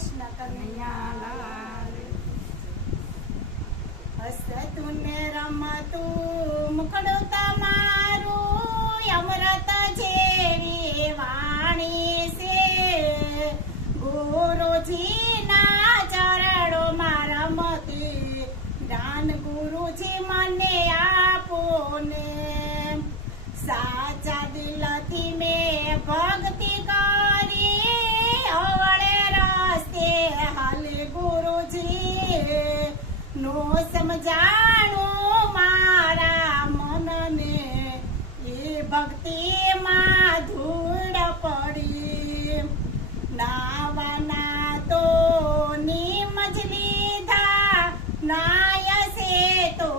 કૃષ્ણ કનૈયા હસતું ને રમતું મુખડું ગુરુજી નો સમજાણું મારા મનને. એ ભક્તિમાં ધૂળ પડી. નાવાના તો નિમજ લીધા. નાયસે તો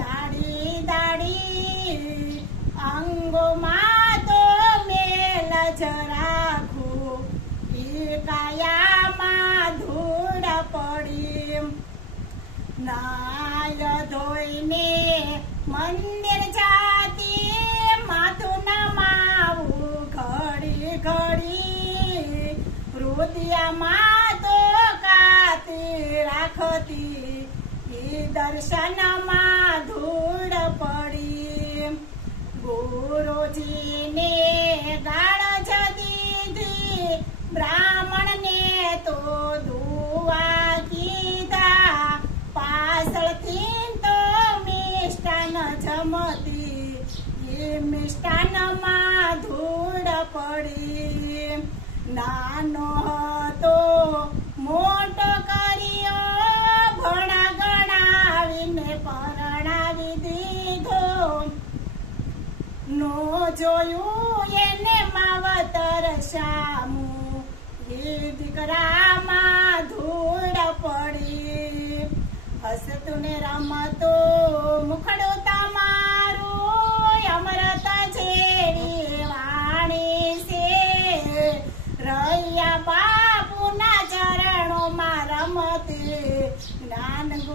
દાડી દાડી અંગોમાં તો મેલ જ રાખું. ઈ કાયામાં ધૂળ પડી નાય ધોઈને મંદિર જાતી માથું નમાવું ઘડી ઘડી હૃદયમાં તો કાતી રાખતી ઈ દર્શનમાં ધૂળ પડી. ગુરુજીને મિષ્ટાનમાં ધૂળ પડી. નાનો હતો, મોટો કર્યો. ભણા ગણાવીને પરણાવી દીધો. નો જોયું એને માવતર શામુ એ દીકરામાં ધૂળ પડી. હસતું ને રમતો મુખડું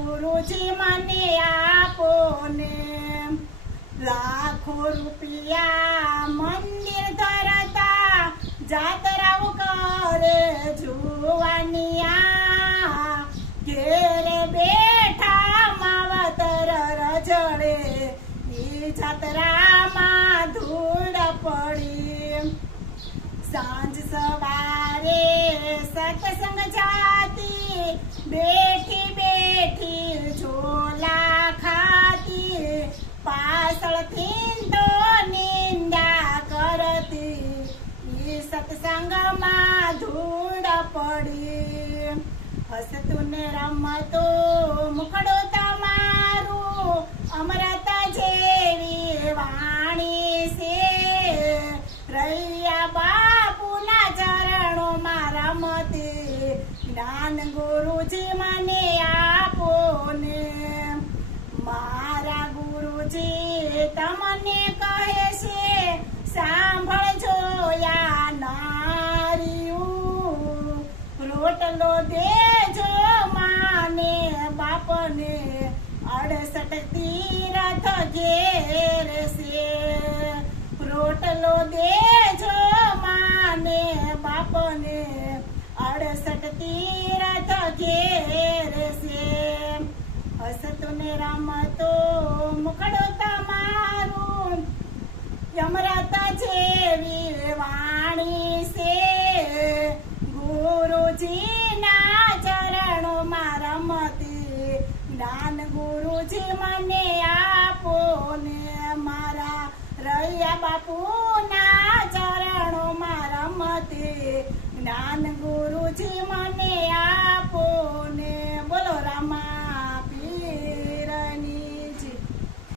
ગુરુજી મને આપો ને. લાખો રૂપિયા મંદિર ધરતા જાતરાઓ કરે જુવાનિયા ઘેરે બેઠા માવતર રજડે એ જાતરામાં ધૂળ પડી. સાંજ સવારે સત્સંગ જાતી બેઠી બેઠી ઝોલા ખાતી પાછળથી તો નિંદા કરતી સત્સંગમાં ધૂળ પડી. હસતું ને રમતો મુખડું તમારું અમૃત જેવી વાણી છે. રૈયા બાપુના ચરણોમાં રમતી, જ્ઞાન ગુરુજી મને બાપને અડસઠ તીરથ ઘેર છે. રોટલો દેજો માને બાપને અડસઠ તીરથ ઘેર છે. હસતો ને રમતો મુખડો તમારું યમરાતા જેવી વાણી મને આપો ને મારા રૈયા બાપુના ચરણોમાં મતે. જ્ઞાન ગુરુજી મને